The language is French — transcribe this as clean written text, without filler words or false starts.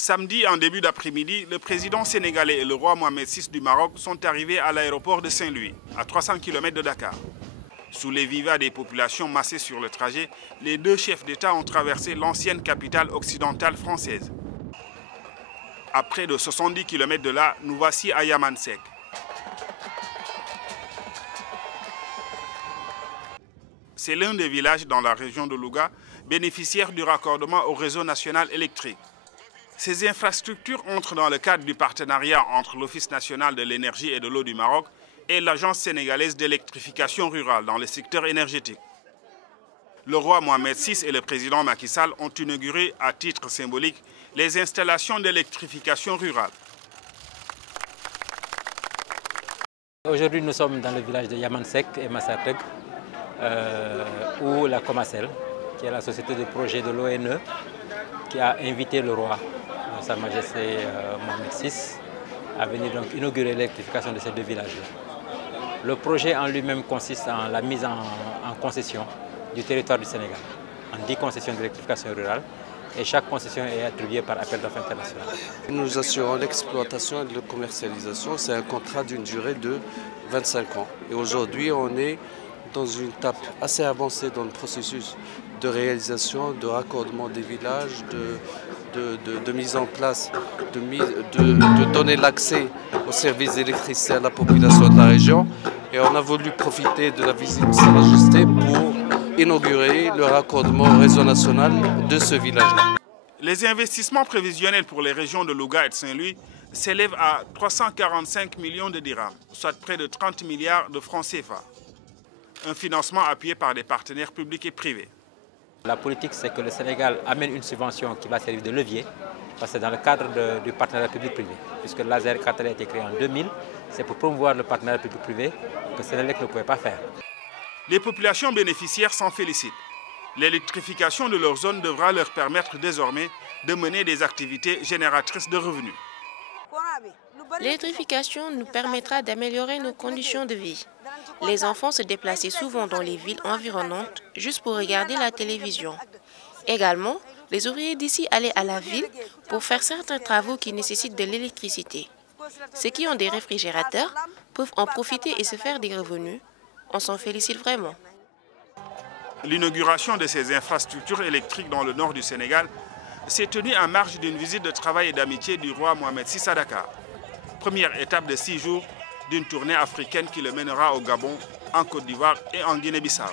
Samedi, en début d'après-midi, le président sénégalais et le roi Mohamed VI du Maroc sont arrivés à l'aéroport de Saint-Louis, à 300 km de Dakar. Sous les vivas des populations massées sur le trajet, les deux chefs d'État ont traversé l'ancienne capitale occidentale française. À près de 70 km de là, nous voici à Yamansek. C'est l'un des villages dans la région de Louga, bénéficiaire du raccordement au réseau national électrique. Ces infrastructures entrent dans le cadre du partenariat entre l'Office national de l'énergie et de l'eau du Maroc et l'Agence sénégalaise d'électrification rurale dans le secteur énergétique. Le roi Mohamed VI et le président Macky Sall ont inauguré à titre symbolique les installations d'électrification rurale. Aujourd'hui, nous sommes dans le village de Yamansek et Massateg, où la Comacel, qui est la société de projet de l'ONE, qui a invité le roi, Sa Majesté Mohamed VI, à venir donc inaugurer l'électrification de ces deux villages-là. Le projet en lui-même consiste en la mise en concession du territoire du Sénégal, en 10 concessions d'électrification rurale, et chaque concession est attribuée par appel d'offres international. Nous assurons l'exploitation et la commercialisation. C'est un contrat d'une durée de 25 ans. Et aujourd'hui, on est dans une étape assez avancée dans le processus de réalisation, de raccordement des villages, de mise en place, de donner l'accès aux services d'électricité à la population de la région. Et on a voulu profiter de la visite de Sa Majesté pour inaugurer le raccordement au réseau national de ce village-là. Les investissements prévisionnels pour les régions de Louga et de Saint-Louis s'élèvent à 345 millions de dirhams, soit près de 30 milliards de francs CFA. Un financement appuyé par des partenaires publics et privés. La politique, c'est que le Sénégal amène une subvention qui va servir de levier, parce que dans le cadre du partenariat public-privé, puisque l'ASER, quand elle a été créée en 2000, c'est pour promouvoir le partenariat public-privé que Sénélec ne pouvait pas faire. Les populations bénéficiaires s'en félicitent. L'électrification de leur zone devra leur permettre désormais de mener des activités génératrices de revenus. L'électrification nous permettra d'améliorer nos conditions de vie. Les enfants se déplaçaient souvent dans les villes environnantes juste pour regarder la télévision. Également, les ouvriers d'ici allaient à la ville pour faire certains travaux qui nécessitent de l'électricité. Ceux qui ont des réfrigérateurs peuvent en profiter et se faire des revenus. On s'en félicite vraiment. L'inauguration de ces infrastructures électriques dans le nord du Sénégal s'est tenue en marge d'une visite de travail et d'amitié du roi Mohamed VI à Dakar. Première étape de 6 jours d'une tournée africaine qui le mènera au Gabon, en Côte d'Ivoire et en Guinée-Bissau.